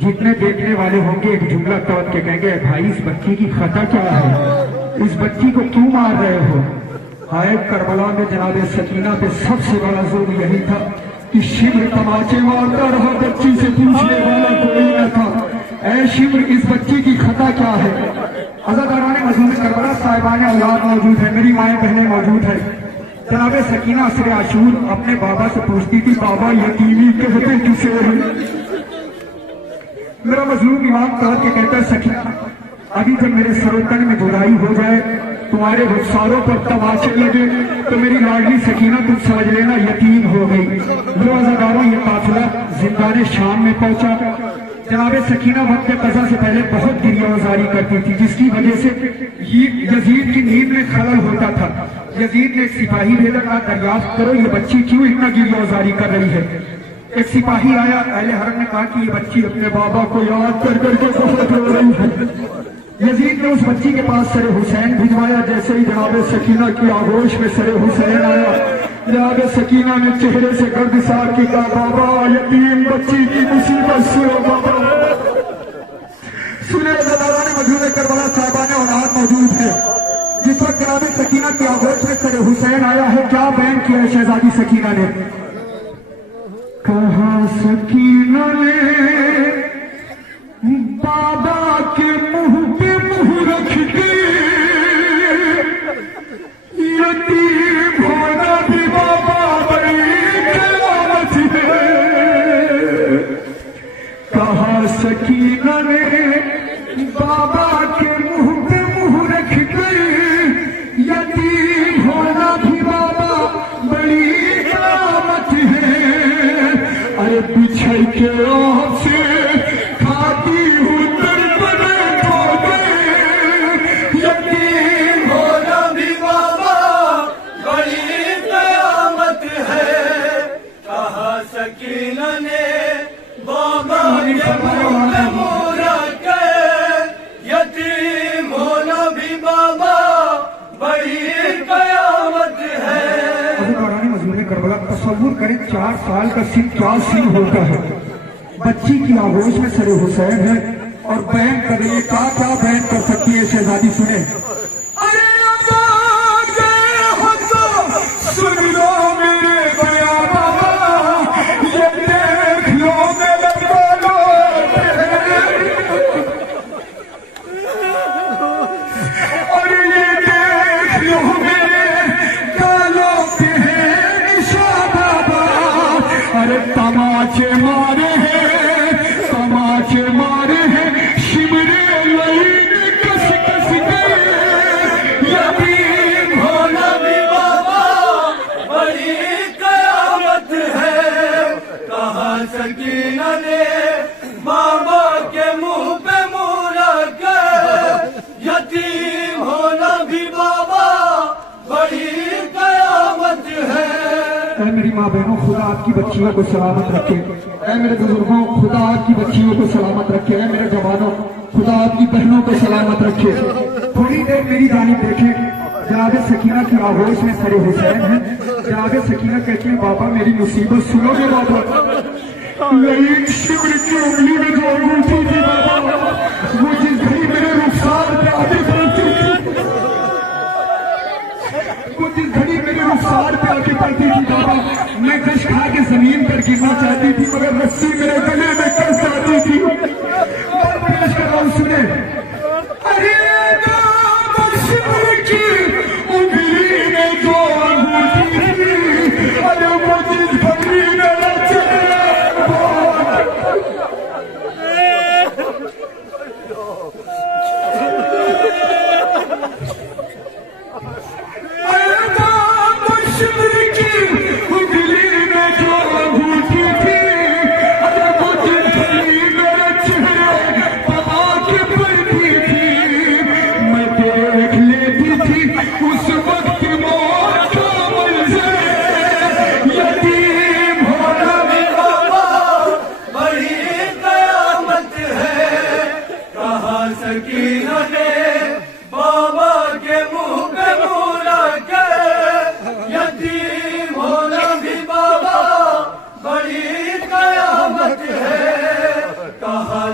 جتنے دیکھنے والے ہوں گے ایک جملہ توڑ کے کہیں گے بھائی اس بچی کی خطا کیا ہے، اس بچی کو کیوں مار رہے ہو؟ ہائے کربلا میں جناب سکینہ پہ سب سے بڑا ظلم یہی تھا کہ شمر تماچے مارتا رہا، بچی سے پوچھنے والا کوئی نہ تھا۔ اے شمر اس بچی کی خطا کیا ہے؟ عزاداران مظلوم کربلا صاحبان اولاد موجود ہیں، میری مائیں بہنیں موجود ہیں۔ جناب سکینہ عصر عاشور اپنے بابا سے پوچھتی تھی بابا یتیمی کہتے کسے ہیں؟ میرا مظلوم امام کہا کہ کہتا ہے سکینہ ابھی جب میرے سروتن میں دھلائی ہو جائے، تمہارے رخساروں پر تماچے لگے تو میری لاڈلی سکینہ تم سمجھ لینا یتیم ہو گئی۔ میرے عزاداروں یہ قافلہ زندان شام میں پہنچا۔ جناب سکینہ وقت قضا سے پہلے بہت گریہ وزاری کرتی تھی، جس کی وجہ سے یزید کی نیند میں خلل ہوتا تھا۔ یزید نے ایک سپاہی بھیجا، کہا دریافت کرو یہ بچی کیوں اتنا گریہ وزاری کر رہی ہے۔ ایک سپاہی آیا، اہل حرم نے کہا کہ یہ بچی اپنے بابا کو یاد کر کر کے بہت رو رہی ہے۔ یزید نے اس بچی کے پاس سر حسین بھجوایا، جیسے ہی جناب سکینہ کی آغوش میں سر حسین آیا، جناب سکینہ نے چہرے سے گرد سار کی کہا بابا یتیم بچی کی مصیبت سنو بابا۔ سنے عزاداران مظلوم کربلا صاحبان اولاد موجود ہے۔ جس وقت جناب سکینہ کی آغوش میں سر حسین آیا ہے، کیا بیان کیا ہے شہزادی سکینہ نے؟ کہا سکینہ نے بابا کے منہ پہ منہ رکھ کے یتیم ہونا بھی بابا بڑی کرامت ہے۔ کہا سکینہ نے بابا کے منہ پہ منہ رکھ کے یتیم ہونا بھی بابا بڑی کرامت ہے۔ ارے بچھڑ کے آپ سے کھاتی ہوں تربنے توبے، یتیم ہونا بھی بابا بڑی قیامت ہے۔ کہا سکینہ نے بابا کے منہ پہ منہ رکھ کے یتیم ہونا بھی بابا بڑی قیامت ہے۔ عزاداران مظلوم کربلا تصور کریں 4 سال کا سن کیا سن ہوتا ہے۔ بچی کی آغوش میں سر حسین ہے اور بیان کر رہی ہے، کیا بیان کر سکتی ہے شہزادی سنیں۔ ارے آباد گئے ہو تو سن لو میرے بیا بابا، یہ دیکھ لو میرے بالوں پہ، اور یہ دیکھ لو میرے بالوں پہ نشاں بابا۔ ارے تماچے مارے ہیں، تماچے مارے ہیں، شمرے لعین کس کس کے، یتیم ہونا بھی بابا بڑی قیامت ہے۔ کہا سکینہ نے بابا کے منہ پہ منہ رکھ کے یتیم ہونا بھی بابا بڑی قیامت ہے۔ اے میری ماں بہنوں خدا آپ کی بچیوں کو سلامت رکھے، اے میرے بزرگوں خدا آپ کی بچیوں کو سلامت رکھے، اے میرے جوانوں خدا آپ کی بہنوں کو سلامت رکھے۔ تھوڑی دیر میری جانب دیکھیں، جناب سکینہ کی آغوش میں سر حسین ہے۔ جناب سکینہ کہتی ہے بابا میری مصیبت سنو گے بابا؟ لعین شمر کی انگلی میں جو انگوٹھی تھی بابا، وہ جس گھڑی میرے رخسار پہ آگے بڑھتی تھی، وہ جس گھڑی میرے رخسار پہ آگے بڑھتی تھی بابا، میں کش کھا کے زمین پر گرنا چاہتی تھی مگر رسی میرے گلے میں کس جاتی تھی۔ اور پیش کر رہا ہوں سنیں، ارے بابا شمر کی انگلی میں جو انگوٹھی تھی، ارے وہ جس گھڑی میرا چہرہ سکینہ نے بابا کے منہ پہ منہ رکھ کے یتیم ہونا بھی بابا بڑی قیامت ہے۔ کہا